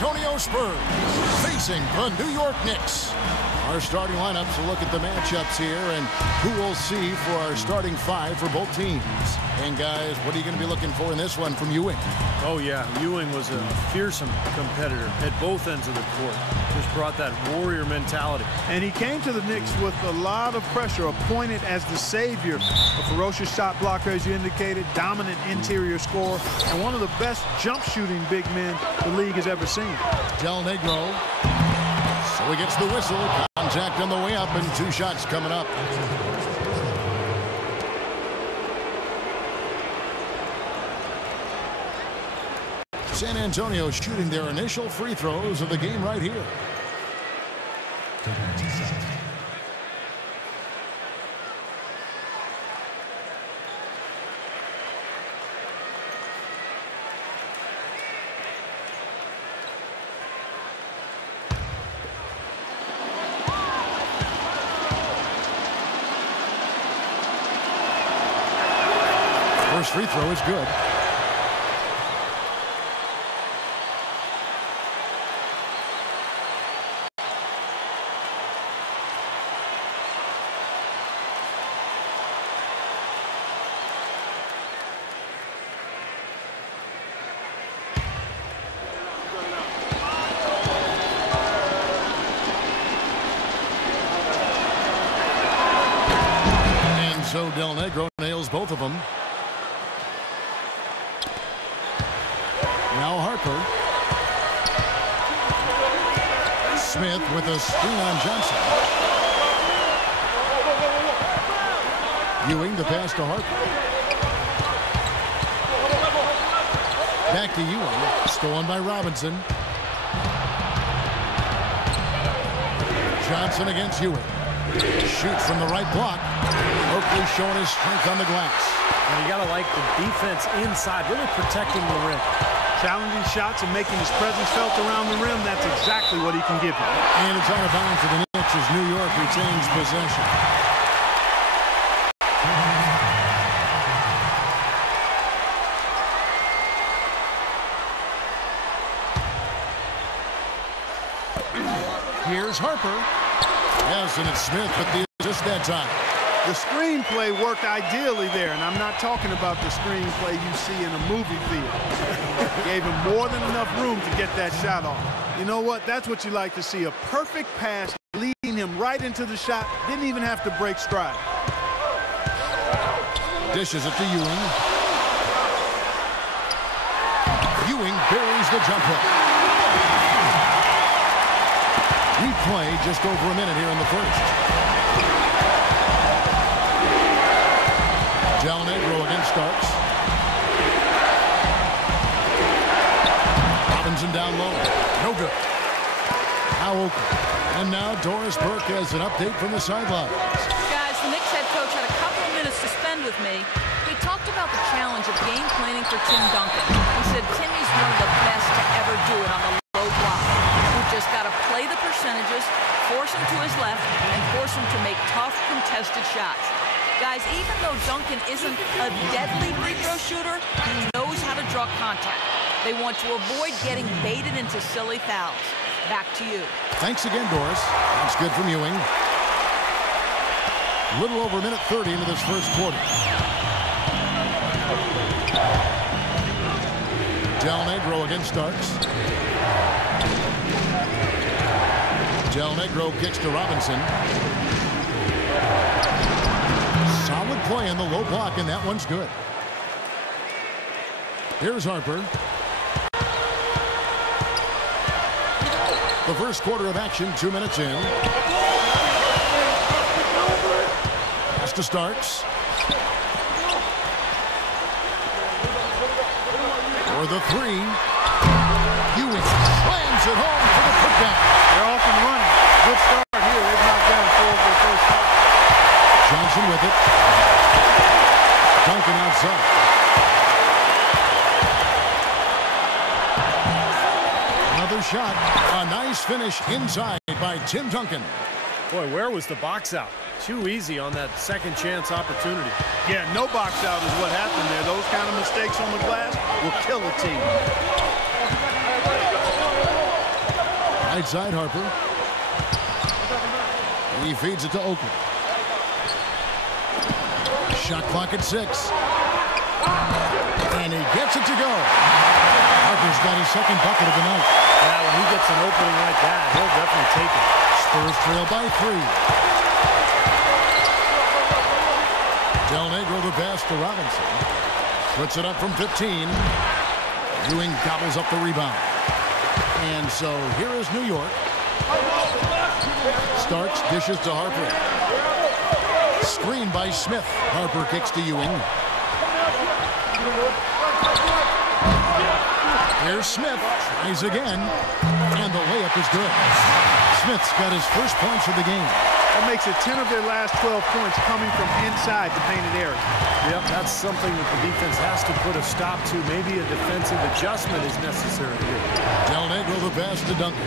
Antonio Spurs facing the New York Knicks. Our starting lineups will look at the matchups here and who we'll see for our starting five for both teams. And guys, what are you going to be looking for in this one from Ewing? Oh yeah, Ewing was a fearsome competitor at both ends of the court. Just brought that warrior mentality. And he came to the Knicks with a lot of pressure, appointed as the savior. A ferocious shot blocker, as you indicated, dominant interior scorer, and one of the best jump shooting big men the league has ever seen. Del Negro. So he gets the whistle. Contact on the way up and 2 shots coming up. San Antonio shooting their initial free throws of the game right here. First free throw is good. And so Del Negro nails both of them. Now Harper. Smith with a screen on Johnson. Ewing the pass to Harper. Back to Ewing. Stolen by Robinson. Johnson against Ewing. Shoots from the right block. Oakley showing his strength on the glass. And you got to like the defense inside, really protecting the rim. Challenging shots and making his presence felt around the rim. That's exactly what he can give you. And it's out of bounds for the Knicks as New York retains possession. Here's Harper. Yes, and it's Smith, but the assist that time. The screenplay worked ideally there, and I'm not talking about the screenplay you see in a movie theater. Gave him more than enough room to get that shot off. You know what? That's what you like to see. A perfect pass leading him right into the shot. Didn't even have to break stride. Dishes it to Ewing. Ewing buries the jump hook. Replay just over a minute here in the first. Del Negro against Starks. Robinson down low. No good. Now Oakley. And now Doris Burke has an update from the sidelines. Guys, the Knicks head coach had a couple of minutes to spend with me. He talked about the challenge of game planning for Tim Duncan. He said Timmy's one of the best to ever do it on the low block. We've just got to play the percentages, force him to his left, and force him to make tough, contested shots. Guys, even though Duncan isn't a deadly free throw shooter, he knows how to draw contact. They want to avoid getting baited into silly fouls. Back to you. Thanks again, Doris. That's good from Ewing. A little over a minute 30 into this first quarter. Del Negro against Starks. Del Negro kicks to Robinson. Solid play in the low block, and that one's good. Here's Harper. The first quarter of action, 2 minutes in. Pass to Starks. For the three. Ewing slams it home for the putback. They're off and running. Good start here. They've knocked down 4 of their first shot. Johnson with it. Duncan outside. Another shot. A nice finish inside by Tim Duncan. Boy, where was the box out? Too easy on that second chance opportunity. Yeah, no box out is what happened there. Those kind of mistakes on the glass will kill a team. Right side, Harper. He feeds it to Oakland. Shot clock at 6. And he gets it to go. Harper's got his second bucket of the night. Yeah, when he gets an opening like that, he'll definitely take it. Spurs trail by 3. Del Negro the pass to Robinson. Puts it up from 15. Ewing gobbles up the rebound. And so here is New York. Starks dishes to Harper. Screen by Smith. Harper kicks to Ewing. Here's Smith. Tries again. And the layup is good. Smith's got his first points of the game. That makes it 10 of their last 12 points coming from inside the painted area. Yep, that's something that the defense has to put a stop to. Maybe a defensive adjustment is necessary here. Del Negro the pass to Duncan.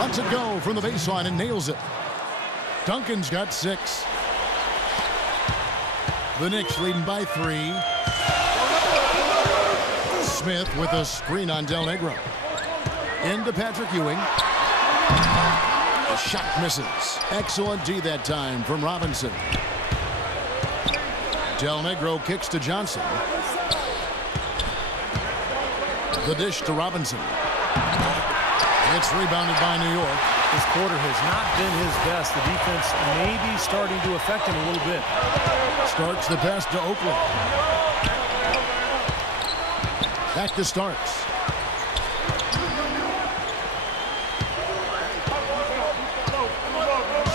Lets it go from the baseline and nails it. Duncan's got 6. The Knicks leading by 3. Smith with a screen on Del Negro. Into Patrick Ewing. The shot misses. Excellent D that time from Robinson. Del Negro kicks to Johnson. The dish to Robinson. It's rebounded by New York. This quarter has not been his best. The defense may be starting to affect him a little bit. Starks the pass to Oakland. Back to Starks.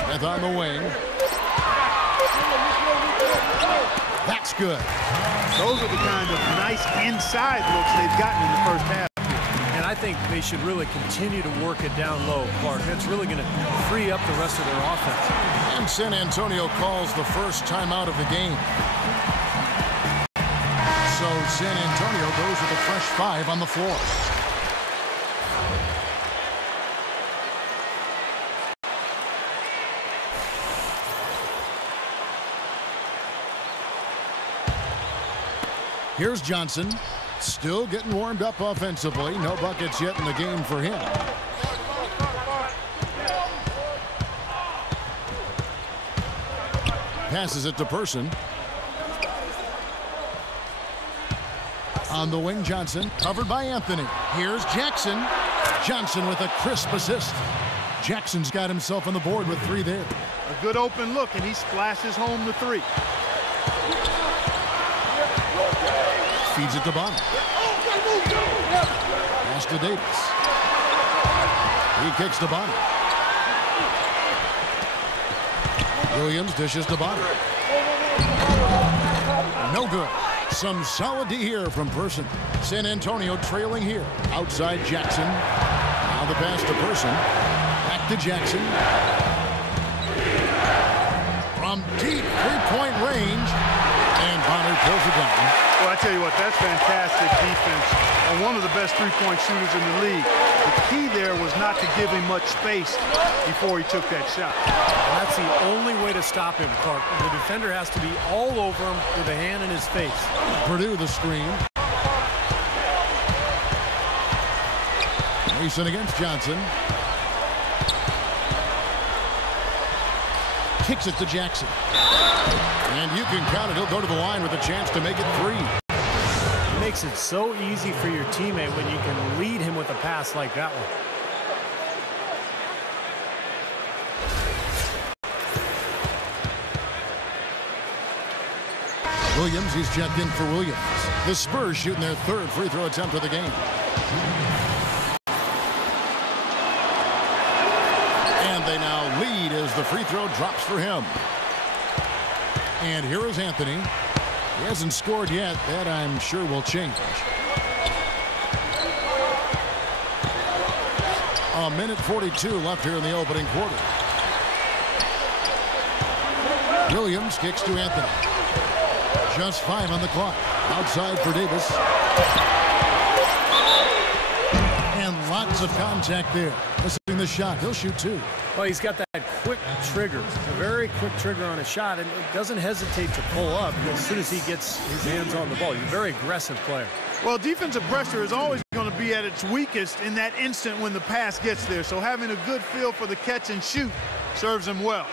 Smith on the wing. That's good. Those are the kind of nice inside looks they've gotten in the first half. And I think they should really continue to work it down low, Clark. It's really going to free up the rest of their offense. And San Antonio calls the first timeout of the game. So San Antonio goes with a fresh 5 on the floor. Here's Johnson. Still getting warmed up offensively. No buckets yet in the game for him. Passes it to Person. On the wing, Johnson. Covered by Anthony. Here's Jackson. Johnson with a crisp assist. Jackson's got himself on the board with 3 there. A good open look, and he splashes home the 3. Feeds it to Bonner. Pass to Davis. He kicks to Bonner. Williams dishes to Bonner. No good. Some solid D here from Person. San Antonio trailing here. Outside Jackson. Now the pass to Person. Back to Jackson. From deep three-point range. And Bonner pulls it down. Well, I tell you what, that's fantastic defense on one of the best three-point shooters in the league. The key there was not to give him much space before he took that shot. And that's the only way to stop him, Clark. The defender has to be all over him with a hand in his face. Purdue the screen. Mason against Johnson. Kicks it to Jackson. And you can count it. He'll go to the line with a chance to make it 3. It makes it so easy for your teammate when you can lead him with a pass like that one. Williams, he's checked in for Williams. The Spurs shooting their 3rd free throw attempt of the game. And they now lead as the free throw drops for him. And here is Anthony. He hasn't scored yet. That, I'm sure, will change. A minute 42 left here in the opening quarter. Williams kicks to Anthony. Just 5 on the clock. Outside for Davis. And lots of contact there. Missing the shot. He'll shoot 2. Well, he's got that quick trigger, a very quick trigger on a shot, and doesn't hesitate to pull up as soon as he gets his hands on the ball. He's a very aggressive player. Well, defensive pressure is always going to be at its weakest in that instant when the pass gets there. So having a good feel for the catch and shoot serves him well.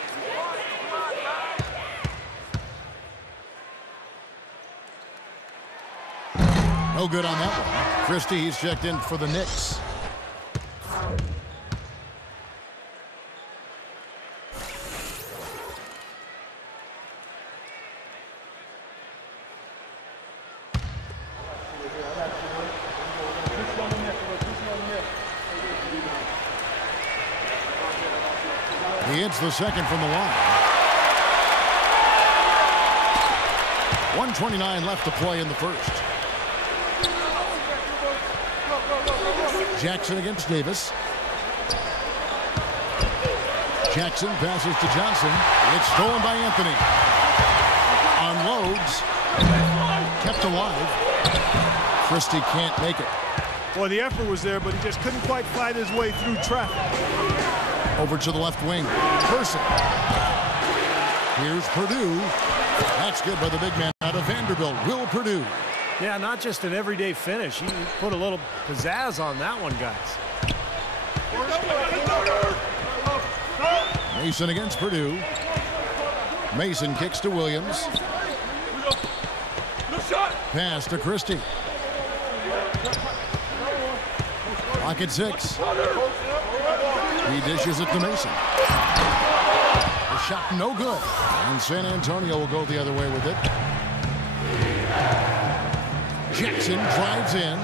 No good on that one. Christie, he's checked in for the Knicks. He hits the second from the line. 1:29 left to play in the first. Jackson against Davis. Jackson passes to Johnson. It's stolen by Anthony. Unloads. Kept alive. Christie can't make it. Well, the effort was there, but he just couldn't quite fight his way through traffic. Over to the left wing. Person. Here's Purdue. That's good by the big man out of Vanderbilt, Will Purdue. Yeah, not just an everyday finish. He put a little pizzazz on that one, guys. Mason against Purdue. Mason kicks to Williams. Pass to Christie. Clock at 6. He dishes it to Mason. The shot no good. And San Antonio will go the other way with it. Jackson drives in.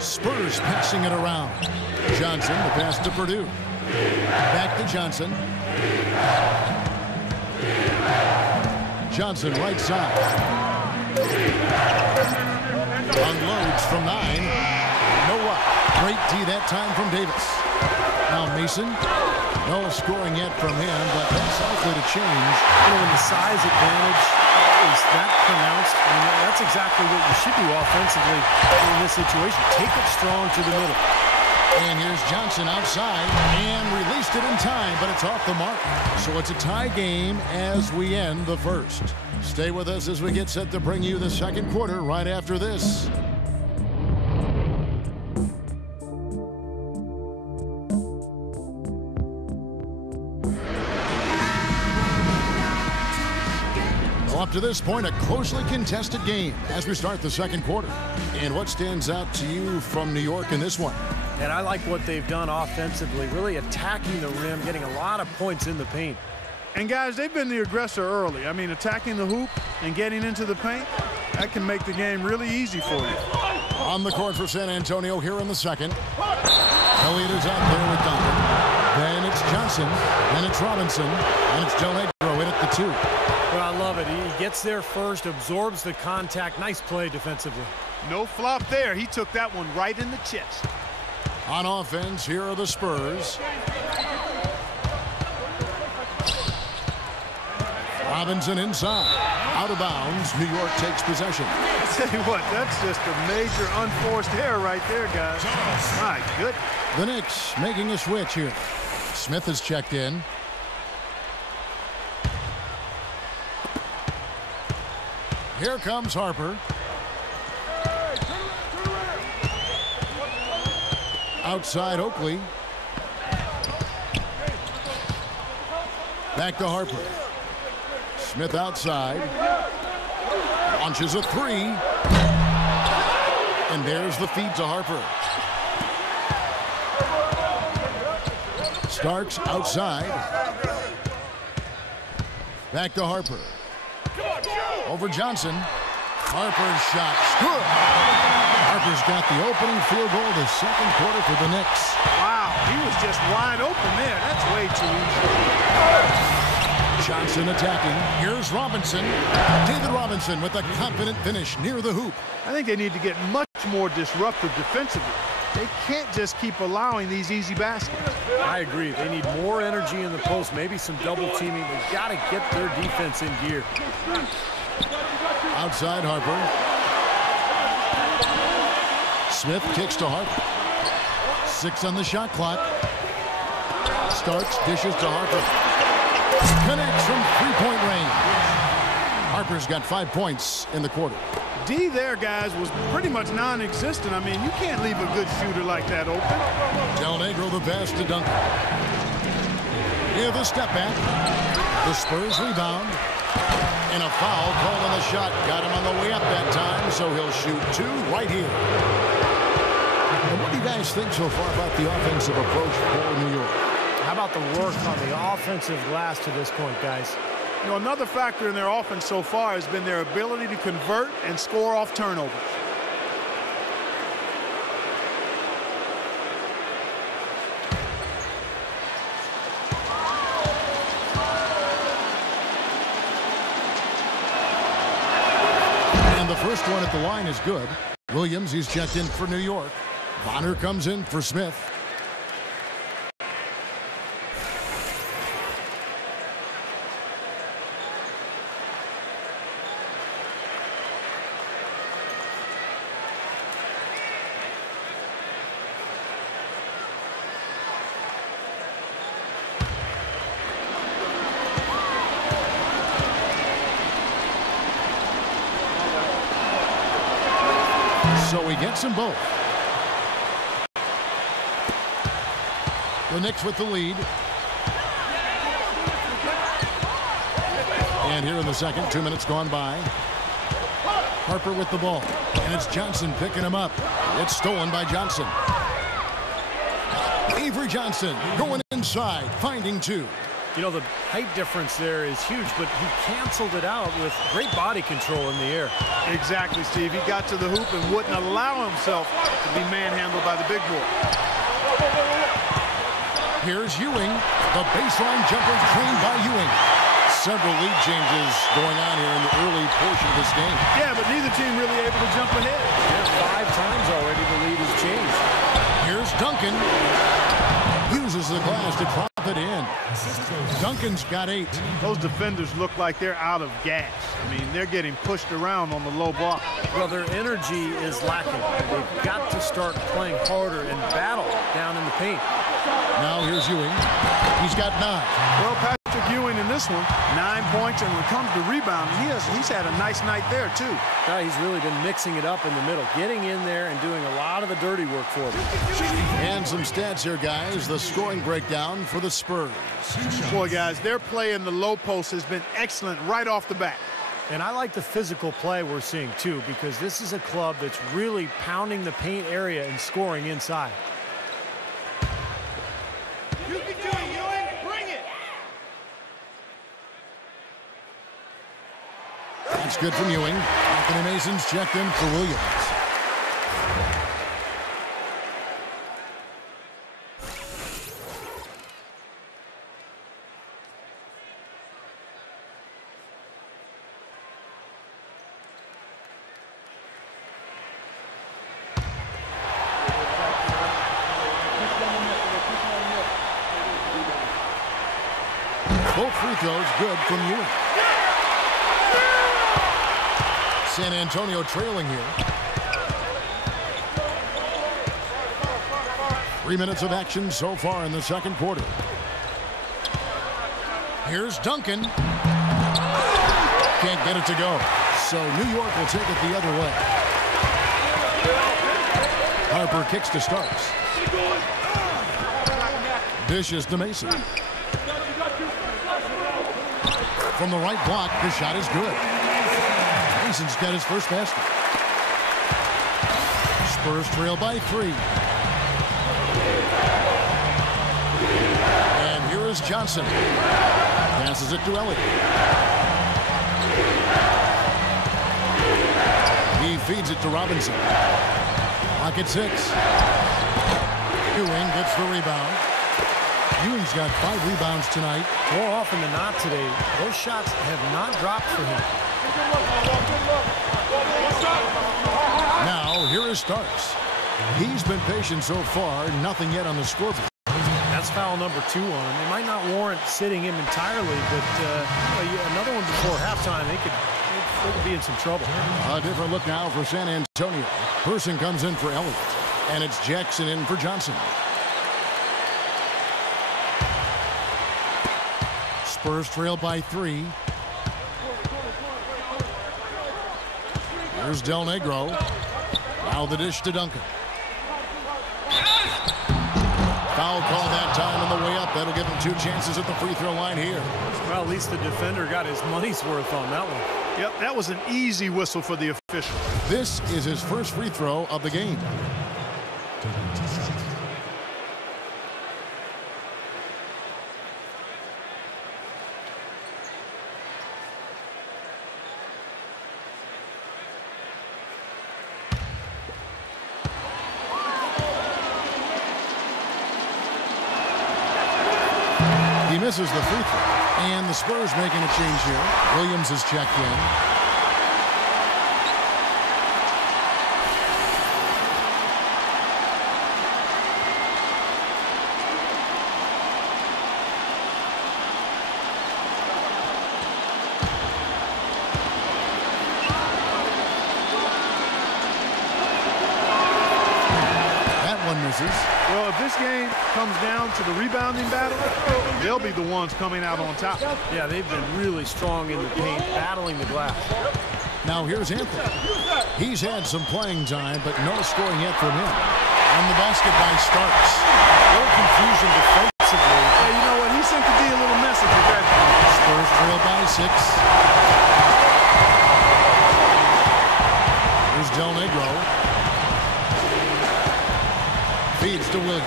Spurs passing it around. Johnson, the pass to Purdue. Back to Johnson. Johnson right side. Unloads from 9. No up. Great D that time from Davis. Now Mason. No scoring yet from him, but that's likely to change. When the size advantage is that pronounced, and that's exactly what you should do offensively in this situation. Take it strong to the middle. And here's Johnson outside and released it in time, but it's off the mark. So it's a tie game as we end the first. Stay with us as we get set to bring you the second quarter right after this. Up to this point, a closely contested game as we start the second quarter. And what stands out to you from New York in this one? And I like what they've done offensively, really attacking the rim, getting a lot of points in the paint. And guys, they've been the aggressor early. I mean, attacking the hoop and getting into the paint, that can make the game really easy for you. On the court for San Antonio here in the second. Elliott is out there with Duncan. Then it's Johnson. Then it's Robinson. And it's Del Negro in at the 2. Well, I love it. He gets there first, absorbs the contact. Nice play defensively. No flop there. He took that one right in the chest. On offense, here are the Spurs. Robinson inside. Out of bounds. New York takes possession. I tell you what, that's just a major unforced error right there, guys. My goodness. The Knicks making a switch here. Smith is checked in. Here comes Harper. Outside Oakley. Back to Harper. Smith outside. Launches a 3. And there's the feed to Harper. Starks outside. Back to Harper. Over Johnson. Harper's shot. Good. Harper's got the opening field goal of the second quarter for the Knicks. Wow, he was just wide open there. That's way too easy. Johnson attacking. Here's Robinson. David Robinson with a confident finish near the hoop. I think they need to get much more disruptive defensively. They can't just keep allowing these easy baskets. I agree. They need more energy in the post, maybe some double teaming. They've got to get their defense in gear. Outside Harper. Smith kicks to Harper. 6 on the shot clock. starts, dishes to Harper. Connects from three-point range. Harper's got 5 points in the quarter. D there, guys, was pretty much non-existent. I mean, you can't leave a good shooter like that open. Del Negro the pass to Duncan. Here the step back. The Spurs rebound. And a foul called on the shot. Got him on the way up that time, so he'll shoot 2 right here. And what do you guys think so far about the offensive approach for New York? How about the work on the offensive glass to this point, guys? You know, another factor in their offense so far has been their ability to convert and score off turnovers. And the first one at the line is good. Williams, he's checked in for New York. Bonner comes in for Smith. So he gets them both. The Knicks with the lead. And here in the second, 2 minutes gone by. Harper with the ball. And it's Johnson picking him up. It's stolen by Johnson. Avery Johnson going inside, finding 2. You know, the height difference there is huge, but he canceled it out with great body control in the air. Exactly, Steve. He got to the hoop and wouldn't allow himself to be manhandled by the big boy. Here's Ewing. The baseline jumper trained by Ewing. Several lead changes going on here in the early portion of this game. Yeah, but neither team really able to jump ahead. Yeah, 5 times already the lead has changed. Here's Duncan. Uses the glass to drop it in. Duncan's got 8. Those defenders look like they're out of gas. I mean, they're getting pushed around on the low block. Well, their energy is lacking. They've got to start playing harder and battle down in the paint. Now here's Ewing. He's got 9. Well, Patrick Ewing in this one, 9 points, and when it comes to rebounding, he's had a nice night there, too. Yeah, he's really been mixing it up in the middle, getting in there and doing a lot of the dirty work for them. And some stats here, guys. The scoring breakdown for the Spurs. Boy, guys, their play in the low post has been excellent right off the bat. And I like the physical play we're seeing, too, because this is a club that's really pounding the paint area and scoring inside. You can do it, Ewing. Bring it. That's good from Ewing. Anthony Mason's checked in for Williams. Both free throws good from Ewing. San Antonio trailing here. 3 minutes of action so far in the second quarter. Here's Duncan. Can't get it to go. So New York will take it the other way. Harper kicks to Starks. Dishes to Mason. From the right block, the shot is good. Mason's got his first basket. Spurs trail by 3. And here is Johnson. Passes it to Elliott. He feeds it to Robinson. Clock at 6. Ewing gets the rebound. Ewing's got 5 rebounds tonight. More often than not today, those shots have not dropped for him. Now, here is Starks. He's been patient so far, nothing yet on the scoreboard. That's foul number 2 on him. It might not warrant sitting him entirely, but another one before halftime, they could be in some trouble. A different look now for San Antonio. Person comes in for Elliott, and it's Jackson in for Johnson. Spurs trail by 3. Here's Del Negro. Now the dish to Duncan. Foul call that time on the way up. That'll give him 2 chances at the free throw line here. Well, at least the defender got his money's worth on that one. Yep, that was an easy whistle for the official. This is his first free throw of the game. He misses the free throw. And the Spurs making a change here. Williams is checked in. Well, if this game comes down to the rebounding battle, they'll be the ones coming out on top. Yeah, they've been really strong in the paint, battling the glass. Now here's Anthony. He's had some playing time, but no scoring yet from him. And the basket by Starks. No confusion defensively. Hey, you know what? He sent the D a little message with that. Spurs trail by 6. Here's Del Negro. Feeds to Williams.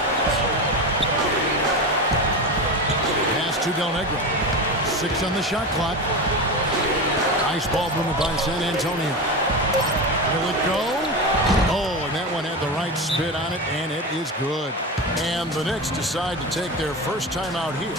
Pass to Del Negro. 6 on the shot clock. Nice ball movement by San Antonio. Will it go? Oh, and that one had the right spin on it, and it is good. And the Knicks decide to take their first time out here.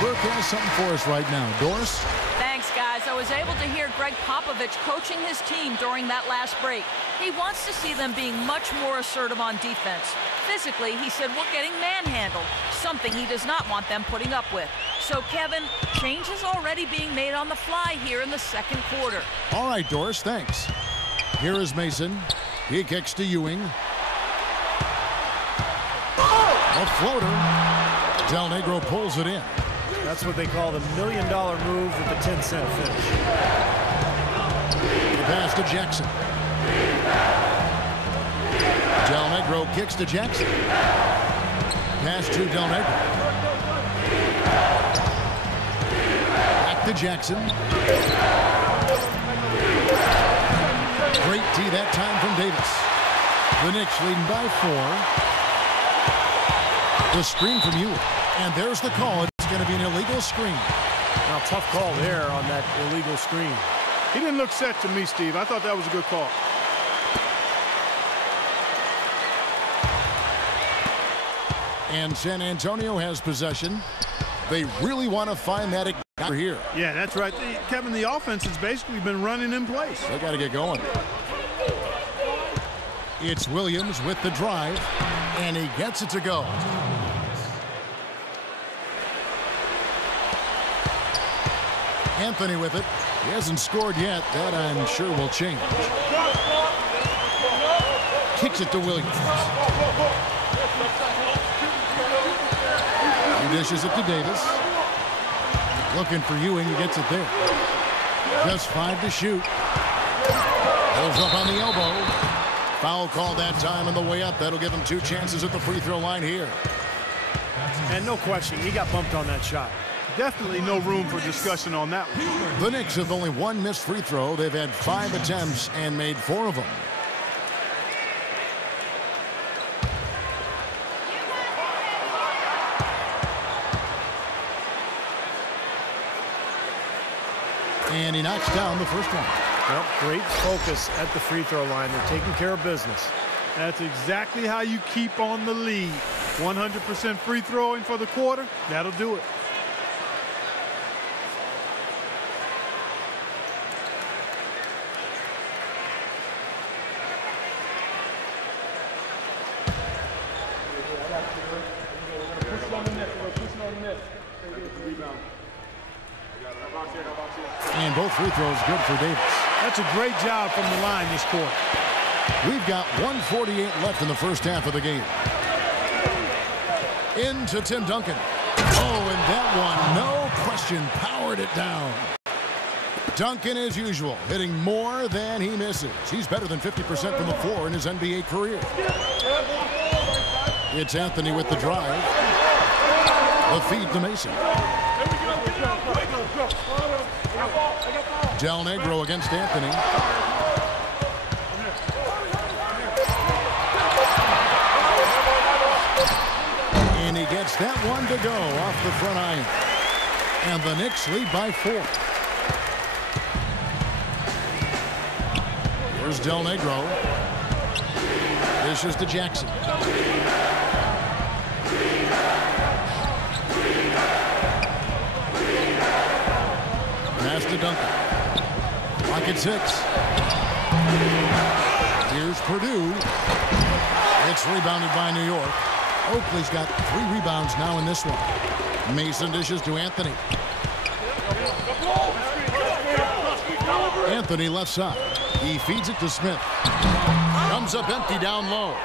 Burke has something for us right now. Doris? Thanks, guys. I was able to hear Greg Popovich coaching his team during that last break. He wants to see them being much more assertive on defense. Physically, he said, we're getting manhandled, something he does not want them putting up with. So, Kevin, change is already being made on the fly here in the second quarter. All right, Doris, thanks. Here is Mason. He kicks to Ewing. A floater. Del Negro pulls it in. That's what they call the $1 million move with the 10-cent finish. The pass to Jackson. Del Negro kicks to Jackson. Pass to Del Negro. Back to Jackson. Great D that time from Davis. The Knicks leading by 4. The screen from Ewing. And there's the call. It's going to be an illegal screen. Now, tough call there on that illegal screen. He didn't look set to me, Steve. I thought that was a good call. And San Antonio has possession. They really want to find that igniter here. Yeah, that's right. Kevin, the offense has basically been running in place. They got to get going. It's Williams with the drive, and he gets it to go. Anthony with it. He hasn't scored yet. That, I'm sure, will change. Kicks it to Williams. He dishes it to Davis. Looking for Ewing. He gets it there. Just 5 to shoot. Pulls up on the elbow. Foul call that time on the way up. That'll give him 2 chances at the free throw line here. And no question, he got bumped on that shot. Definitely no room for discussion on that one. The Knicks have only 1 missed free throw. They've had 5 attempts and made 4 of them. And he knocks down the first one. Well, great focus at the free throw line. They're taking care of business. That's exactly how you keep on the lead. 100% free throwing for the quarter. That'll do it. And both free throws good for Davis. That's a great job from the line this quarter. We've got 1:48 left in the first half of the game. Into Tim Duncan. Oh, and that one, no question, powered it down. Duncan, as usual, hitting more than he misses. He's better than 50% from the floor in his NBA career. It's Anthony with the drive. The feed to Mason. Del Negro against Anthony. And he gets that one to go off the front iron. And the Knicks lead by 4. Here's Del Negro. This is to Jackson. Pass to Duncan. Clock at 6. Here's Purdue. It's rebounded by New York. Oakley's got 3 rebounds now in this one. Mason dishes to Anthony. Anthony left side. He feeds it to Smith. Comes up empty down low.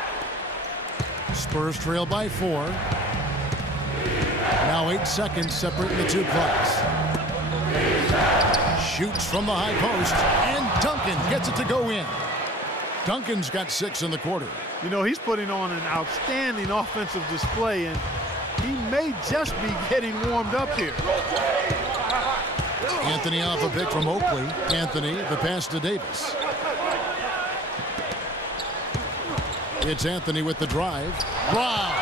Spurs trail by 4. Now 8 seconds separating the two clocks. Shoots from the high post, and Duncan gets it to go in. Duncan's got 6 in the quarter. You know, he's putting on an outstanding offensive display, and he may just be getting warmed up here. Anthony off a pick from Oakley. Anthony, the pass to Davis. It's Anthony with the drive. Wow!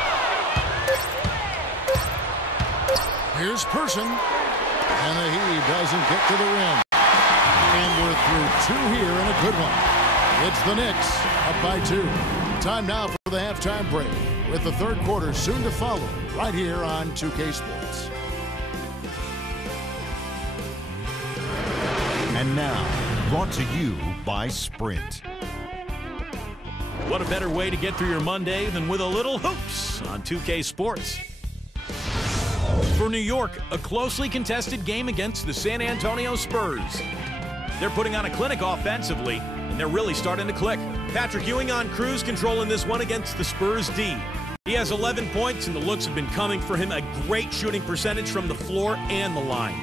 Here's Person. And the heave doesn't get to the rim. And we're through 2 here and a good one. It's the Knicks up by 2. Time now for the halftime break, with the third quarter soon to follow right here on 2K Sports. And now, brought to you by Sprint. What a better way to get through your Monday than with a little hoops on 2K Sports. For New York, a closely contested game against the San Antonio Spurs. They're putting on a clinic offensively, and they're really starting to click. Patrick Ewing on cruise control in this one against the Spurs D. He has 11 points, and the looks have been coming for him. A great shooting percentage from the floor and the line.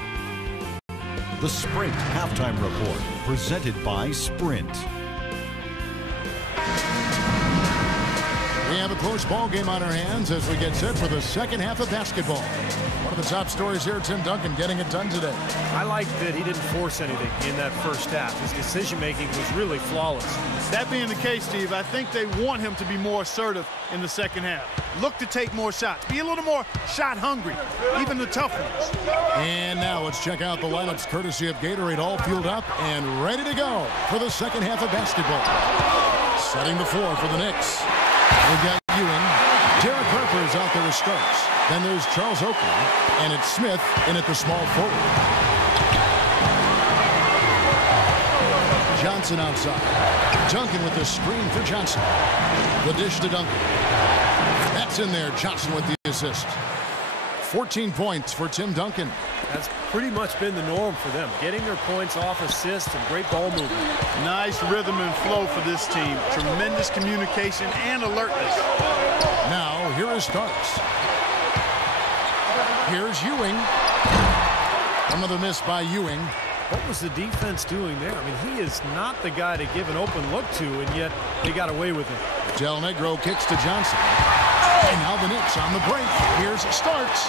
The Sprint Halftime Report, presented by Sprint. We have a close ball game on our hands as we get set for the second half of basketball. One of the top stories here, Tim Duncan getting it done today. I like that he didn't force anything in that first half. His decision-making was really flawless. That being the case, Steve, I think they want him to be more assertive in the second half. Look to take more shots. Be a little more shot hungry, even the tough ones. And now let's check out the lineups courtesy of Gatorade, all fueled up and ready to go for the second half of basketball. Setting the floor for the Knicks. We've got Ewing. Derek Harper is out there as starts. Then there's Charles Oakley, and it's Smith in at the small forward. Johnson outside. Duncan with the screen for Johnson. The dish to Duncan. That's in there. Johnson with the assist. 14 points for Tim Duncan. That's pretty much been the norm for them, getting their points off assists and great ball movement. Nice rhythm and flow for this team. Tremendous communication and alertness. Now, here is Starks. Here's Ewing. Another miss by Ewing. What was the defense doing there? I mean, he is not the guy to give an open look to, and yet they got away with it. Del Negro kicks to Johnson. And now the Knicks on the break. Here's Starks.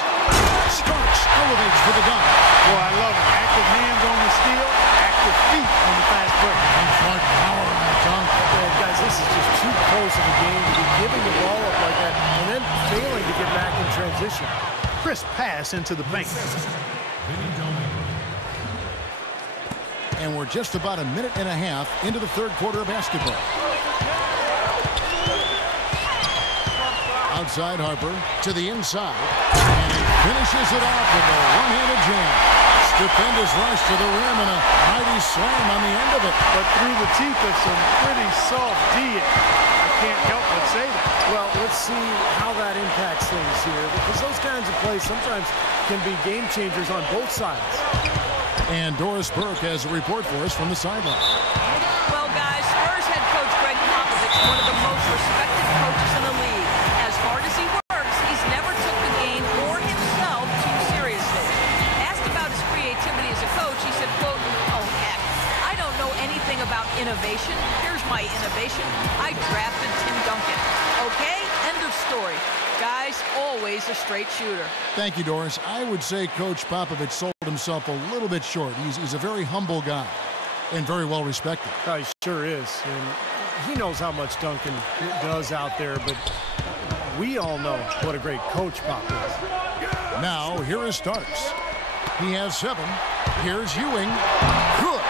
Starks elevates for the dunk. Boy, I love it. Active hands on the steal, active feet on the fast break. And Clark power on the dunk. Man, guys, this is just too close of a game to be giving the ball up like that and then failing to get back in transition. Crisp pass into the paint. And we're just about a minute and a half into the third quarter of basketball. Outside Harper to the inside. And he finishes it off with a one-handed jam. Stupendous rush to the rim and a mighty slam on the end of it. But through the teeth of some pretty soft D. I can't help but say that. Well, let's see how that impacts things here, because those kinds of plays sometimes can be game changers on both sides. And Doris Burke has a report for us from the sideline. Well, guys, Spurs head coach Greg Popovich, one of the most respected coaches in the league. As hard as he works, he's never took the game or himself too seriously. Asked about his creativity as a coach, he said, quote, "Oh, heck, I don't know anything about innovation. Here's my innovation. I drafted Tim Duncan. Okay, end of story. Guys, always a straight shooter." Thank you, Doris. I would say Coach Popovich sold himself a little bit short. He's a very humble guy and very well respected. He sure is. And he knows how much Duncan does out there, but we all know what a great coach Pop is. Now, here is Starks. He has 7. Here's Ewing. Good.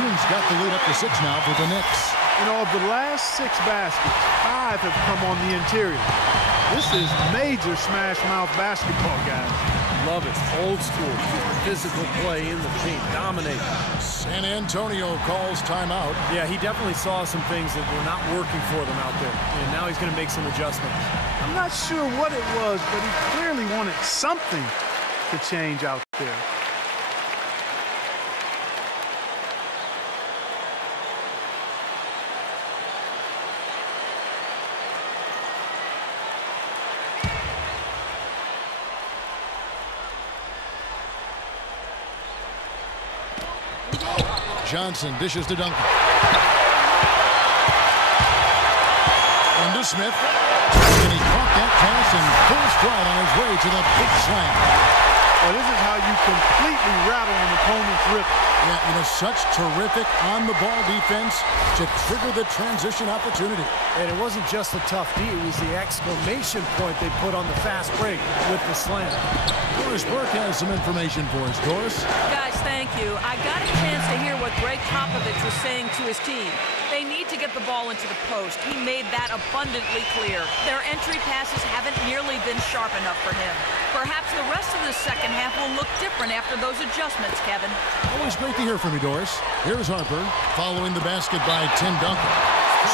Ewing's got the lead up to 6 now for the Knicks. You know, of the last 6 baskets, 5 have come on the interior. This is major smash mouth basketball, guys. Love it. Old school. Physical play in the paint. Dominate. San Antonio calls timeout. Yeah, he definitely saw some things that were not working for them out there. And now he's going to make some adjustments. I'm not sure what it was, but he clearly wanted something to change out there. Johnson dishes to Duncan. Into Smith. And he caught that pass and full stride on his way to the big slam. Well, this is how you completely rattle an opponent's rip. Yeah, you know, such terrific on-the-ball defense to trigger the transition opportunity. And it wasn't just the tough D, it was the exclamation point they put on the fast break with the slam. Doris Burke has some information for us. Doris? Guys, thank you. I got a chance to hear what Greg Popovich was saying to his team. They need to get the ball into the post. He made that abundantly clear. Their entry passes haven't nearly been sharp enough for him. Perhaps the rest of the second half will look different after those adjustments, Kevin. Always great to hear from you, Doris. Here's Harper following the basket by Tim Duncan.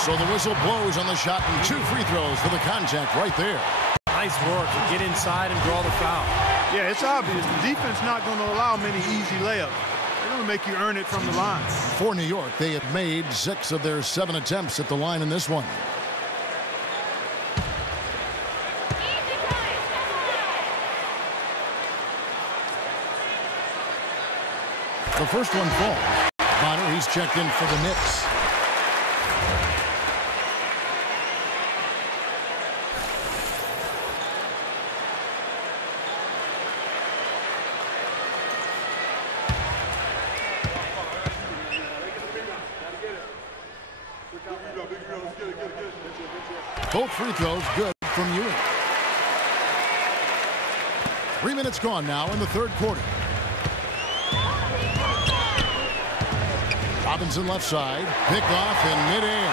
So the whistle blows on the shot and 2 free throws for the contact right there. Nice work to get inside and draw the foul. Yeah, it's obvious. The defense not going to allow many easy layups. They're going to make you earn it from the line. For New York, they have made 6 of their 7 attempts at the line in this one. The first one falls. Bonner, he's checked in for the Knicks. Both free throws good from Ewing. 3 minutes gone now in the third quarter. Robinson left side. Pick off in midair.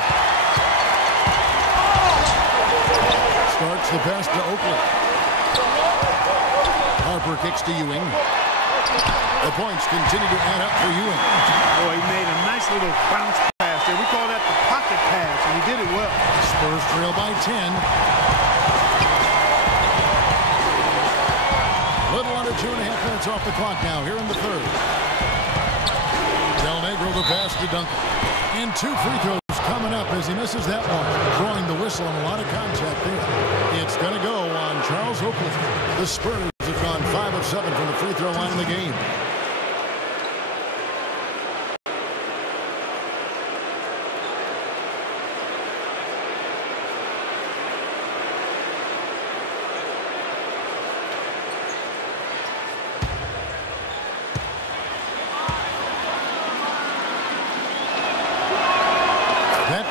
Starts the pass to Oakley. Harper kicks to Ewing. The points continue to add up for Ewing. Boy, he made a nice little bounce pass there. We call that the pocket pass, and he did it well. Spurs trail by 10. Little under 2.5 minutes off the clock now here in the third. Del Negro the pass to Duncan. And 2 free throws coming up as he misses that one. Drawing the whistle and a lot of contact there. It's going to go on Charles Oakley. The Spurs have gone 5 of 7 from the free throw line in the game.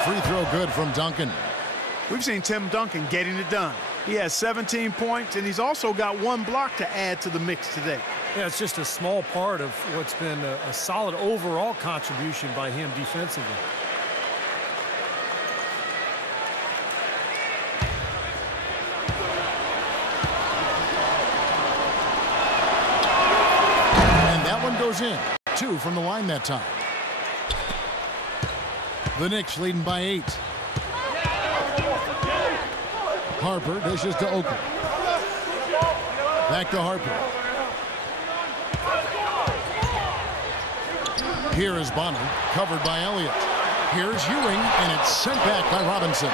Free throw good from Duncan. We've seen Tim Duncan getting it done. He has 17 points, and he's also got 1 block to add to the mix today. Yeah, it's just a small part of what's been a solid overall contribution by him defensively. And that one goes in. 2 from the line that time. The Knicks leading by 8. Harper dishes to Oakley. Back to Harper. Here is Bonner, covered by Elliott. Here's Ewing, and it's sent back by Robinson.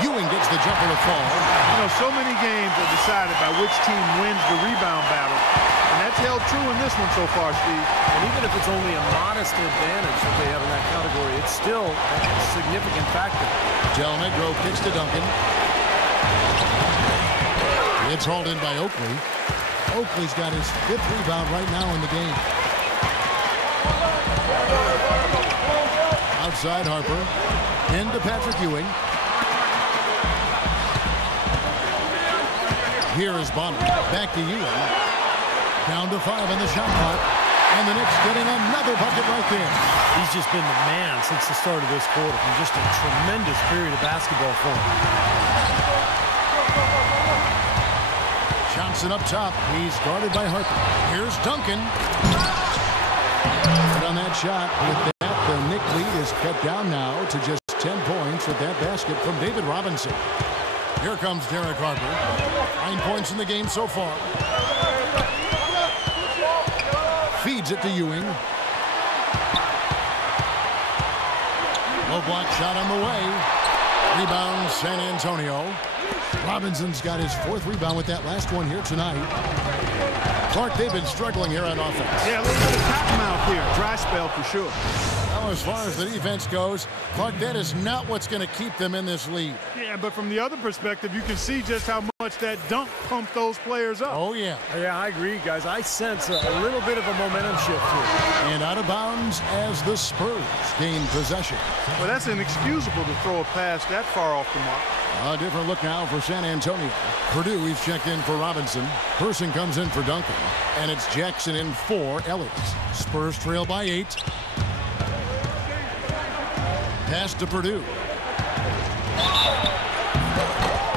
Ewing gets the jumper to fall. You know, so many games are decided by which team wins the rebound battle. And that's held true in this one so far, Steve. And even if it's only a modest advantage that they have in that category, it's still a significant factor. Del Negro kicks to Duncan. It's hauled in by Oakley. Oakley's got his 5th rebound right now in the game. Outside Harper. Into Patrick Ewing. Here is Bonner. Back to Ewing. Down to 5 in the shot clock. And the Knicks getting another bucket right there. He's just been the man since the start of this quarter. From just a tremendous period of basketball for him. Johnson up top. He's guarded by Harper. Here's Duncan. And on that shot, with that, the Knicks lead is cut down now to just 10 points with that basket from David Robinson. Here comes Derek Harper. 9 points in the game so far. Feeds it to Ewing. Low block shot on the way. Rebound San Antonio. Robinson's got his 4th rebound with that last one here tonight. Clark, they've been struggling here on offense. Yeah, a little bit of cottonmouth here. Dry spell for sure. Now, as far as the defense goes, Clark, that is not what's going to keep them in this lead. Yeah, but from the other perspective, you can see just how much that dunk pumped those players up. Oh, yeah. Yeah, I agree, guys. I sense a little bit of a momentum shift here. And out of bounds as the Spurs gain possession. Well, that's inexcusable to throw a pass that far off the mark. A different look now for San Antonio. Purdue, he's checked in for Robinson. Person comes in for Duncan. And it's Jackson in for Elliott. Spurs trail by 8. Pass to Purdue.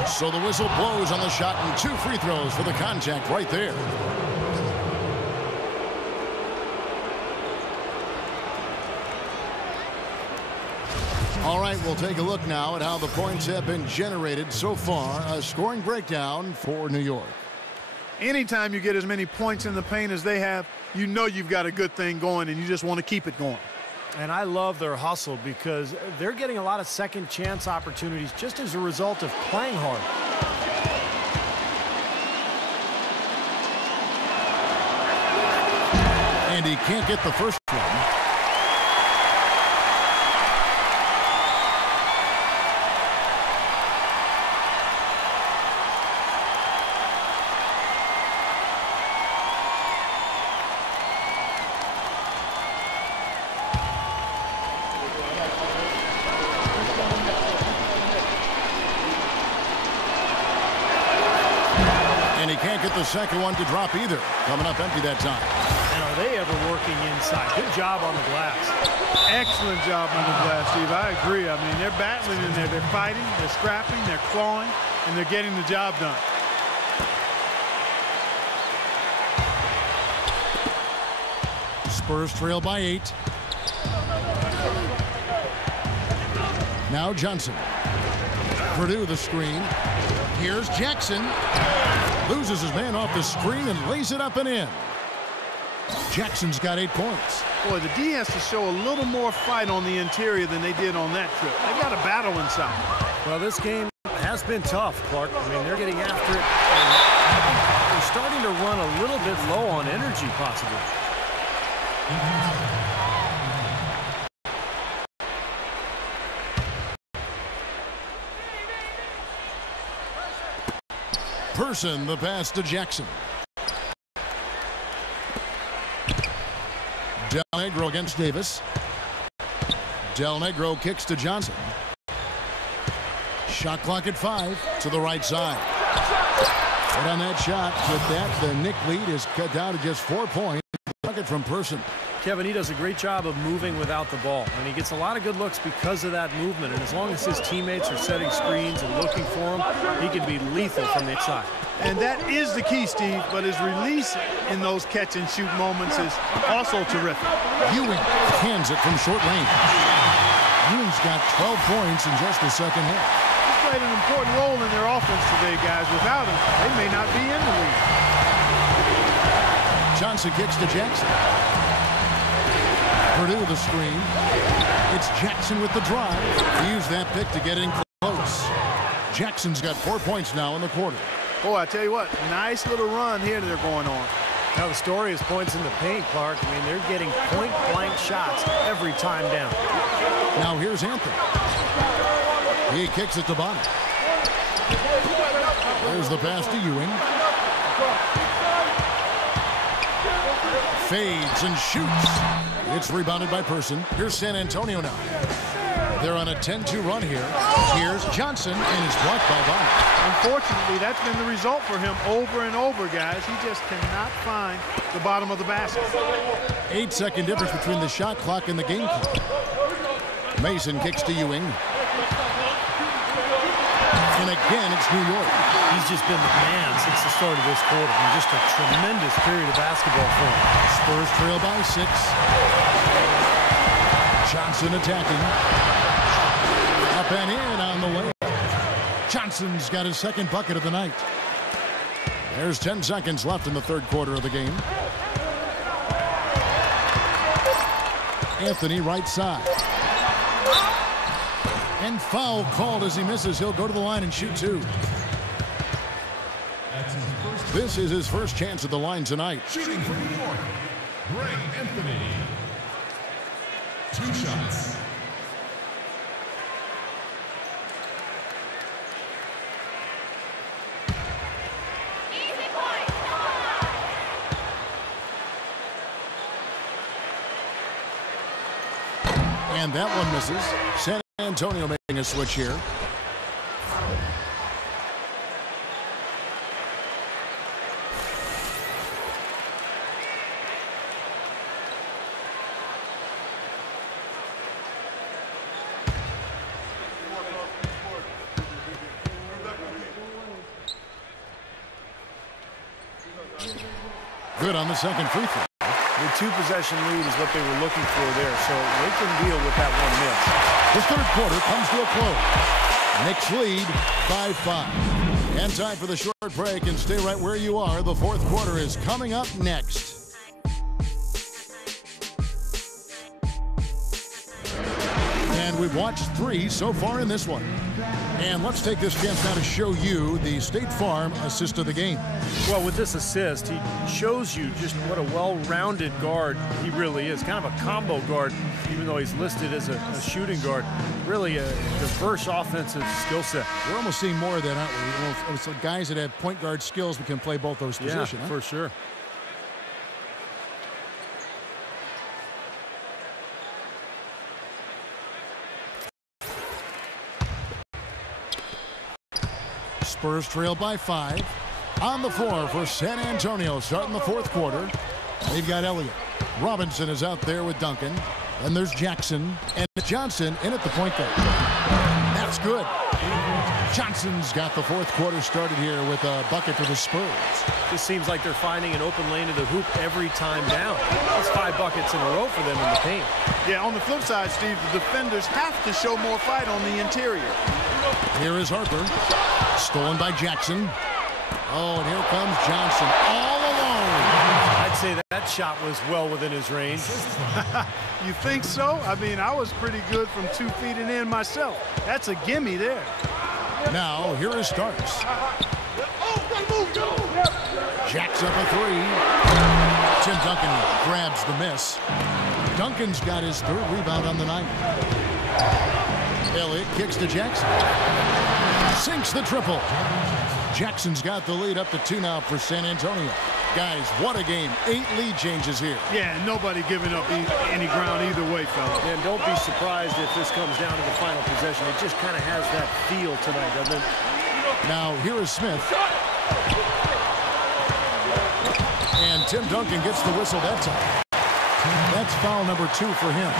So the whistle blows on the shot and 2 free throws for the contact right there. All right, we'll take a look now at how the points have been generated so far. A scoring breakdown for New York. Anytime you get as many points in the paint as they have, you know you've got a good thing going and you just want to keep it going. And I love their hustle because they're getting a lot of second chance opportunities just as a result of playing hard. And he can't get the first one. And he can't get the second one to drop either. Coming up empty that time. And are they ever working inside? Good job on the glass. Excellent job on the glass, Steve. I agree. I mean, they're battling in there. They're fighting, they're scrapping, they're clawing, and they're getting the job done. Spurs trail by 8. Now Johnson. Purdue the screen. Here's Jackson. Loses his man off the screen and lays it up and in. Jackson's got 8 points. Boy, the D has to show a little more fight on the interior than they did on that trip. They got a battle inside. Well, this game has been tough, Clark. I mean, they're getting after it. And they're starting to run a little bit low on energy, possibly. Person the pass to Jackson. Del Negro against Davis. Del Negro kicks to Johnson. Shot clock at 5 to the right side. Right on that shot. With that, the Knicks lead is cut down to just 4 points. Bucket from Person. Kevin, he does a great job of moving without the ball, and he gets a lot of good looks because of that movement. And as long as his teammates are setting screens and looking for him, he can be lethal from the inside. And that is the key, Steve, but his release in those catch-and-shoot moments is also terrific. Ewing hands it from short range. Ewing's got 12 points in just the second half. He's played an important role in their offense today, guys. Without him, they may not be in the league. Johnson kicks to Jackson. Purdue the screen. It's Jackson with the drive. He used that pick to get in close. Jackson's got 4 points now in the quarter. Boy, I tell you what, nice little run here that they're going on. Now the story is points in the paint, Clark. I mean, they're getting point-blank shots every time down. Now here's Anthony. He kicks it to Bonner. There's the pass to Ewing. Fades and shoots. It's rebounded by Person. Here's San Antonio now. They're on a 10-2 run here. Here's Johnson, and it's blocked by Bonner. Unfortunately, that's been the result for him over and over, guys. He just cannot find the bottom of the basket. 8-second difference between the shot clock and the game clock. Mason kicks to Ewing. And again, it's New York. He's just been the man since the start of this quarter. And just a tremendous period of basketball for him. Spurs trail by 6. Johnson attacking. Up and in on the way. Johnson's got his second bucket of the night. There's 10 seconds left in the third quarter of the game. Anthony right side. And foul called as he misses. He'll go to the line and shoot 2. This is his first chance at the line tonight. Shooting for New York, Ray Anthony. 2 shots. And that one misses. San Antonio making a switch here. Good on the second free throw. The 2-possession lead is what they were looking for there, so they can deal with that one miss. The third quarter comes to a close. Knicks lead 5-5. And time for the short break, and stay right where you are. The fourth quarter is coming up next. And we've watched 3 so far in this one. And let's take this chance now to show you the State Farm assist of the game. Well, with this assist, he shows you just what a well-rounded guard he really is. Kind of a combo guard, even though he's listed as a shooting guard. Really a diverse offensive skill set. We're almost seeing more of that, aren't we? It's like guys that have point guard skills who can play both those positions. Yeah, for sure. Spurs trail by 5. On the floor for San Antonio starting the fourth quarter. They've got Elliott. Robinson is out there with Duncan. Then there's Jackson and Johnson in at the point guard. That's good. Johnson's got the fourth quarter started here with a bucket for the Spurs. Just seems like they're finding an open lane to the hoop every time down. That's 5 buckets in a row for them in the paint. Yeah, on the flip side, Steve, the defenders have to show more fight on the interior. Here is Harper. Stolen by Jackson. Oh, and here comes Johnson all alone. I'd say that shot was well within his range. You think so? I mean, I was pretty good from 2 feet and in myself. That's a gimme there. Now, here is Starks. Jacks up a 3. Tim Duncan grabs the miss. Duncan's got his 3rd rebound on the night. Elliott kicks to Jackson. Sinks the triple. Jackson's got the lead up to 2 now for San Antonio. Guys, what a game. 8 lead changes here. Yeah, nobody giving up any ground either way, fellas. And don't be surprised if this comes down to the final possession. It just kind of has that feel tonight, doesn't it? Now, here is Smith. And Tim Duncan gets the whistle that time. That's foul number 2 for him.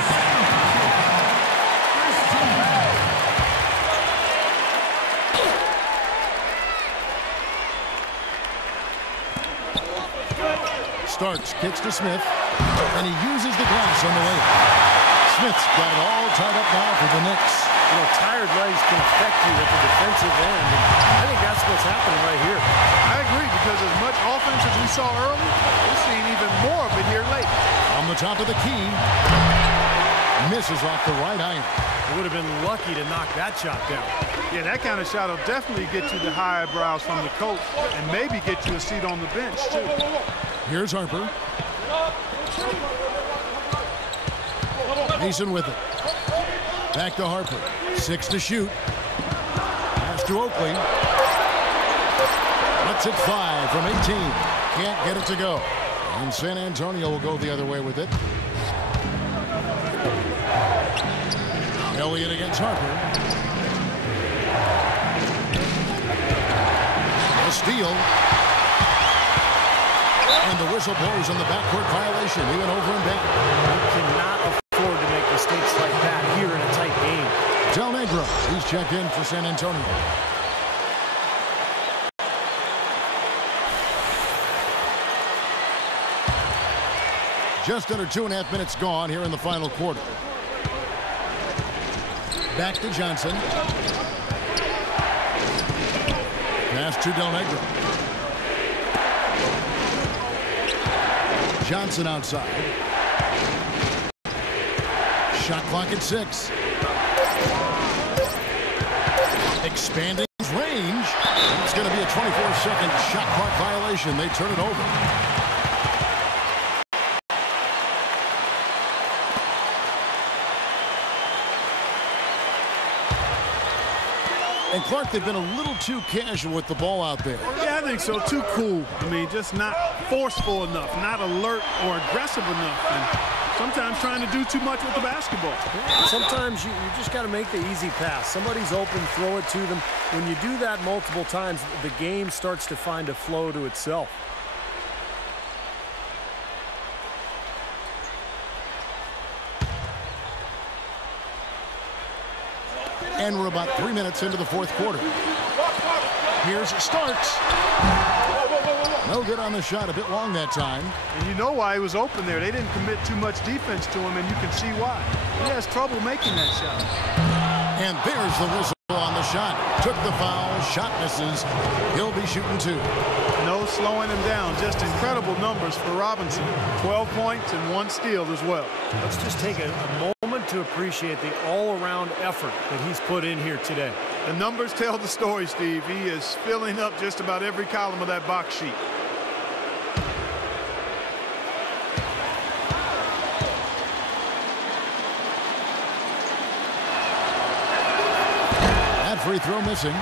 Starks kicks to Smith, and he uses the glass on the way. Smith's got it all tied up now for the Knicks. You know, tired legs can affect you at the defensive end. And I think that's what's happening right here. I agree, because as much offense as we saw early, we're seeing even more of it here late. On the top of the key. Misses off the right iron. Would have been lucky to knock that shot down. Yeah, that kind of shot will definitely get you the high eyebrows from the coach and maybe get you a seat on the bench, too. Here's Harper. Mason with it. Back to Harper. 6 to shoot. Pass to Oakley. Let's it 5 from 18. Can't get it to go. And San Antonio will go the other way with it. Elliott against Harper. A steal. And the whistle blows on the backcourt violation. He went over and back. You cannot afford to make mistakes like that here in a tight game. Del Negro, he's checked in for San Antonio. Just under 2.5 minutes gone here in the final quarter. Back to Johnson. Pass to Del Negro. Johnson outside. Shot clock at 6. Expanding his range. It's going to be a 24-second shot clock violation. They turn it over. And Clark, they've been a little too casual with the ball out there. Yeah, I think so. Too cool. I mean, just not forceful enough, not alert or aggressive enough. And sometimes trying to do too much with the basketball. Sometimes you just got to make the easy pass. Somebody's open, throw it to them. When you do that multiple times, the game starts to find a flow to itself. And we're about 3 minutes into the fourth quarter. Here's Starks. No good on the shot. A bit long that time. And you know why he was open there. They didn't commit too much defense to him, and you can see why. He has trouble making that shot. And there's the whistle on the shot. Took the foul. Shot misses. He'll be shooting 2. No slowing him down. Just incredible numbers for Robinson. 12 points and 1 steal as well. Let's just take a moment to appreciate the all-around effort that he's put in here today. The numbers tell the story, Steve. He is filling up just about every column of that box sheet. That free throw missing.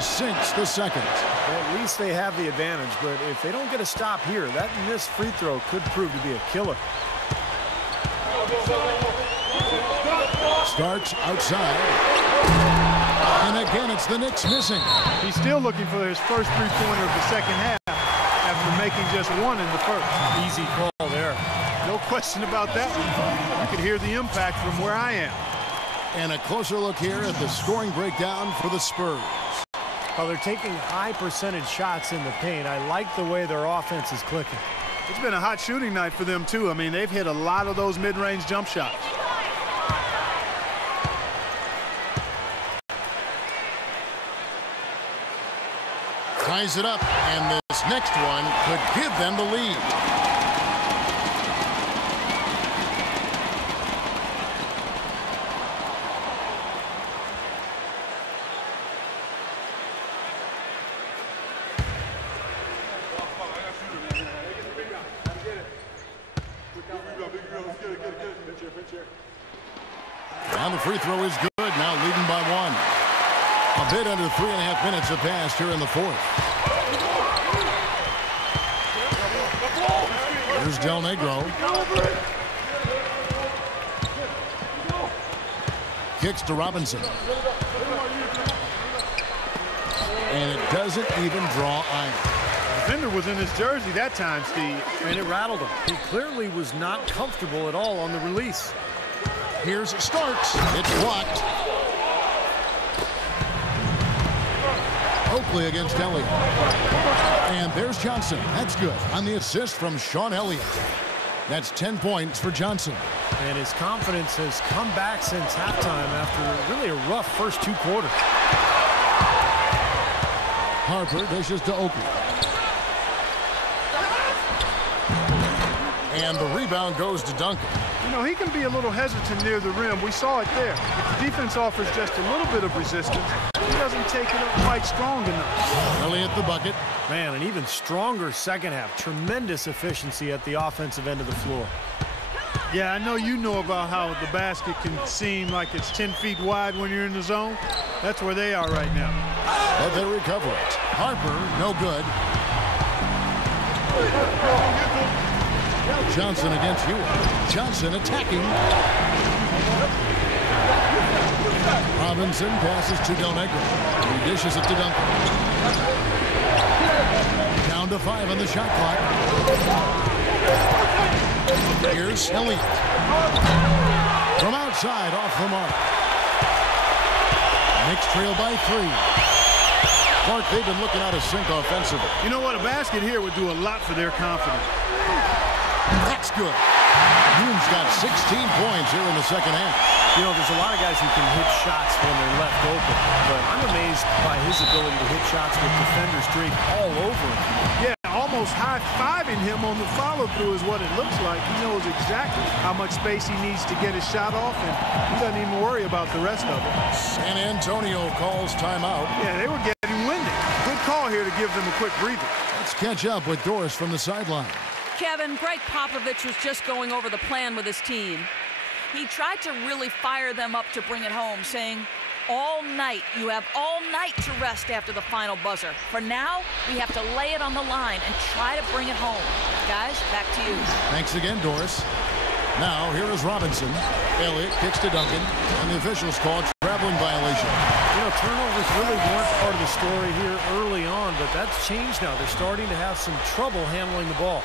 Sinks the second. Well, at least they have the advantage, but if they don't get a stop here, that missed free throw could prove to be a killer. Starks outside. And again, it's the Knicks missing. He's still looking for his first three-pointer of the second half after making just 1 in the first. Easy call there. No question about that one. You can hear the impact from where I am. And a closer look here at the scoring breakdown for the Spurs. Well, they're taking high percentage shots in the paint. I like the way their offense is clicking. It's been a hot shooting night for them, too. I mean, they've hit a lot of those mid-range jump shots. Ties it up, and this next one could give them the lead. And the free throw is good, now leading by 1. A bit under 3.5 minutes have passed here in the fourth. Here's Del Negro. Kicks to Robinson. And it doesn't even draw iron. The defender was in his jersey that time, Steve. And it rattled him. He clearly was not comfortable at all on the release. Here's Starks. It's blocked. Oakley against Elliott. And there's Johnson. That's good on the assist from Sean Elliott. That's 10 points for Johnson. And his confidence has come back since halftime after really a rough first 2 quarters. Harper dishes to Oakley. And the rebound goes to Duncan. You know, he can be a little hesitant near the rim. We saw it there. If the defense offers just a little bit of resistance, he doesn't take it up quite strong enough. Elliott the bucket. Man, an even stronger second half. Tremendous efficiency at the offensive end of the floor. Yeah, I know you know about how the basket can seem like it's 10 feet wide when you're in the zone. That's where they are right now. But they recover it. Harper, no good. Johnson against Ewing. Johnson attacking. Robinson passes to Del Negro. He dishes it to Duncan. Down to 5 on the shot clock. Here's Elliott. From outside, off the mark. Knicks trail by 3. Clark, they've been looking out of sync offensively. You know what? A basket here would do a lot for their confidence. That's good. Ewing's got 16 points here in the second half. You know, there's a lot of guys who can hit shots when they're left open, but I'm amazed by his ability to hit shots with defenders draped all over him. Yeah, almost high-fiving him on the follow-through is what it looks like. He knows exactly how much space he needs to get his shot off, and he doesn't even worry about the rest of it. San Antonio calls timeout. Yeah, they were getting winded. Good call here to give them a quick breather. Let's catch up with Doris from the sideline. Kevin, Greg Popovich was just going over the plan with his team. He tried to really fire them up to bring it home, saying, all night, you have all night to rest after the final buzzer. For now, we have to lay it on the line and try to bring it home. Guys, back to you. Thanks again, Doris. Now, here is Robinson. Elliott kicks to Duncan, and the officials call traveling violation. You know, turnovers really weren't part of the story here early on, but that's changed now. They're starting to have some trouble handling the ball.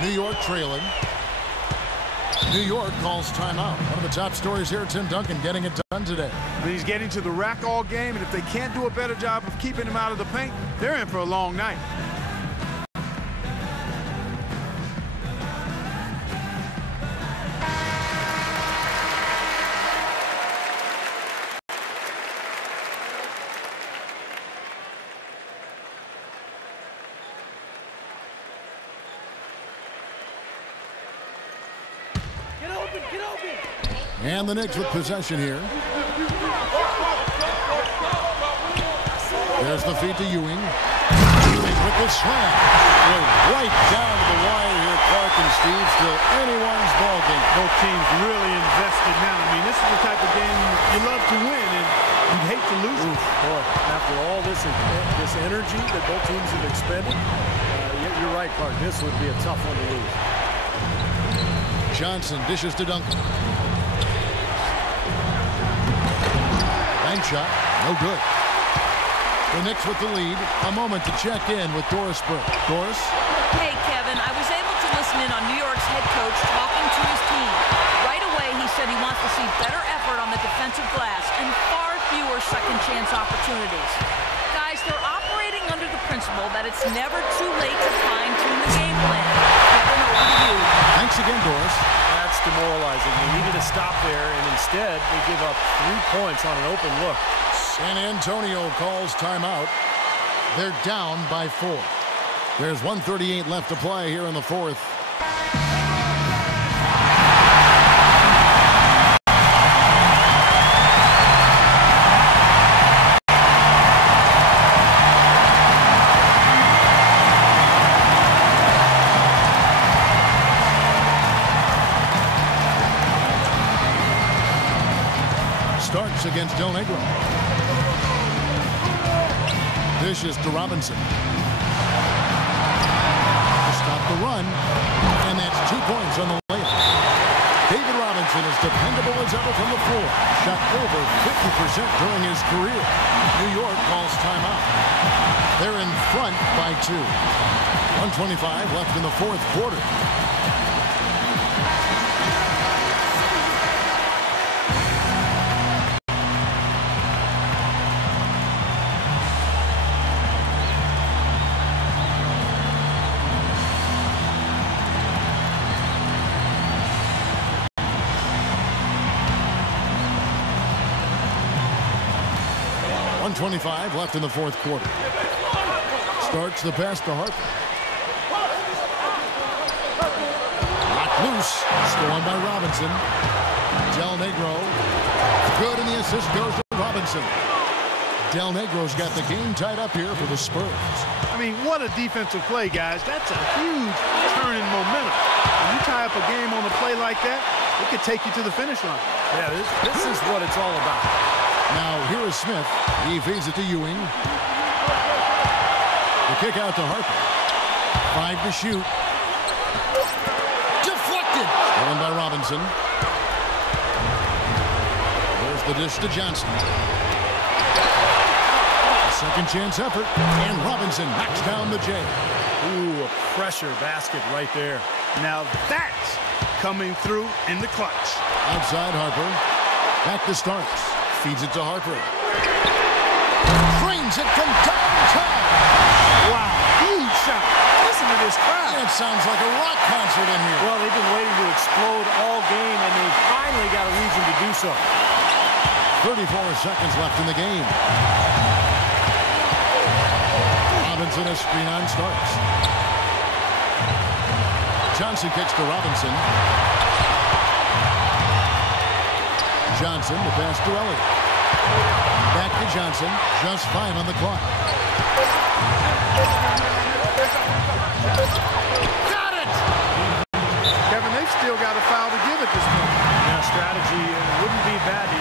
New York trailing. New York calls timeout. One of the top stories here, Tim Duncan getting it done today. He's getting to the rack all game, and if they can't do a better job of keeping him out of the paint, they're in for a long night. And the Knicks with possession here. There's the feed to Ewing. Ewing with the slam. Right down to the wire here, Clark and Steve. Still anyone's ball game. Both teams really invested now. I mean, this is the type of game you love to win, and you'd hate to lose it. Boy, after all this energy that both teams have expended, you're right, Clark. This would be a tough one to lose. Johnson dishes to Duncan. Bank shot, no good. The Knicks with the lead. A moment to check in with Doris Burke. Doris? Hey, Kevin, I was able to listen in on New York's head coach talking to his team. Right away, he said he wants to see better effort on the defensive glass and far fewer second-chance opportunities. Guys, they're operating under the principle that it's never too late to fine-tune the game plan. Kevin, over to you. Thanks again, Doris. That's demoralizing. They needed to stop there, and instead they give up 3 points on an open look. San Antonio calls timeout. They're down by 4. There's 1:38 left to play here in the fourth. Starks against Del Negro. Dishes to Robinson. To stop the run. And that's 2 points on the layup. David Robinson is dependable as ever from the floor. Shot over 50% during his career. New York calls timeout. They're in front by 2. 1:25 left in the fourth quarter. .25 left in the fourth quarter. Starts the pass to Harper. Knocked loose. Stolen by Robinson. Del Negro. Good, and the assist goes to Robinson. Del Negro's got the game tied up here for the Spurs. I mean, what a defensive play, guys. That's a huge turn in momentum. When you tie up a game on a play like that, it could take you to the finish line. Yeah, this is what it's all about. Now, here is Smith. He feeds it to Ewing. The kick out to Harper. 5 to shoot. Deflected. Stolen by Robinson. There's the dish to Johnson. A second chance effort. And Robinson knocks down the J. Ooh, a pressure basket right there. Now that's coming through in the clutch. Outside Harper. Back to Starks. Feeds it to Harper. Drains it from downtown. Wow, huge shot. Listen to this crowd. It sounds like a rock concert in here. Well, they've been waiting to explode all game, and they finally got a reason to do so. 34 seconds left in the game. Robinson a screen on Starks. Johnson kicks to Robinson. Johnson, the pass to Elliott. Back to Johnson. Just 5 on the clock. Got it! Kevin, they've still got a foul to give at this point. Yeah, strategy wouldn't be bad to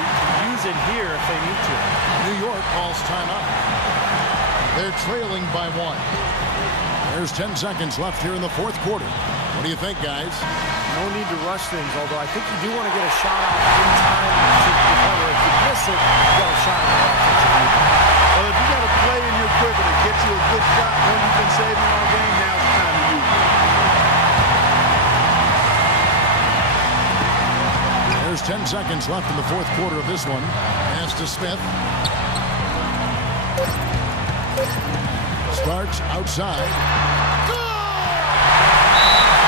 use it here if they need to. New York calls timeout. They're trailing by 1. There's 10 seconds left here in the fourth quarter. What do you think, guys? No need to rush things, although I think you do want to get a shot out in time to recover. If you miss it, you got a shot in the offensive rebound. Well, if you got a play in your quiver to get you a good shot, one you've been saving all game, now's the time to use it. There's 10 seconds left in the fourth quarter of this one. Pass to Smith. Starks outside.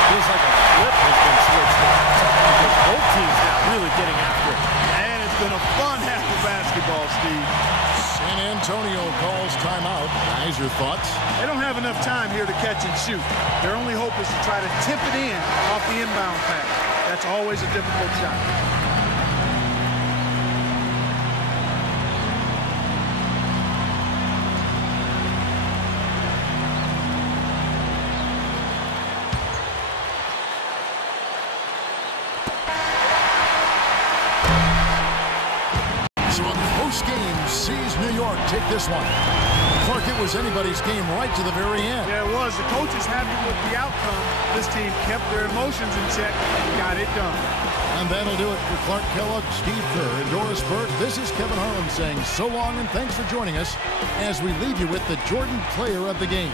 Feels like a flip has been switched. Both teams now really getting after it. And it's been a fun half of basketball, Steve. San Antonio calls timeout. Guys, your thoughts? They don't have enough time here to catch and shoot. Their only hope is to try to tip it in off the inbound pass. That's always a difficult shot. Take this one. Clark, it was anybody's game right to the very end. Yeah, it was. The coach is happy with the outcome. This team kept their emotions in check and got it done. And that'll do it for Clark Kellogg, Steve Kerr, and Doris Burke. This is Kevin Harlan saying so long and thanks for joining us as we leave you with the Jordan Player of the Game.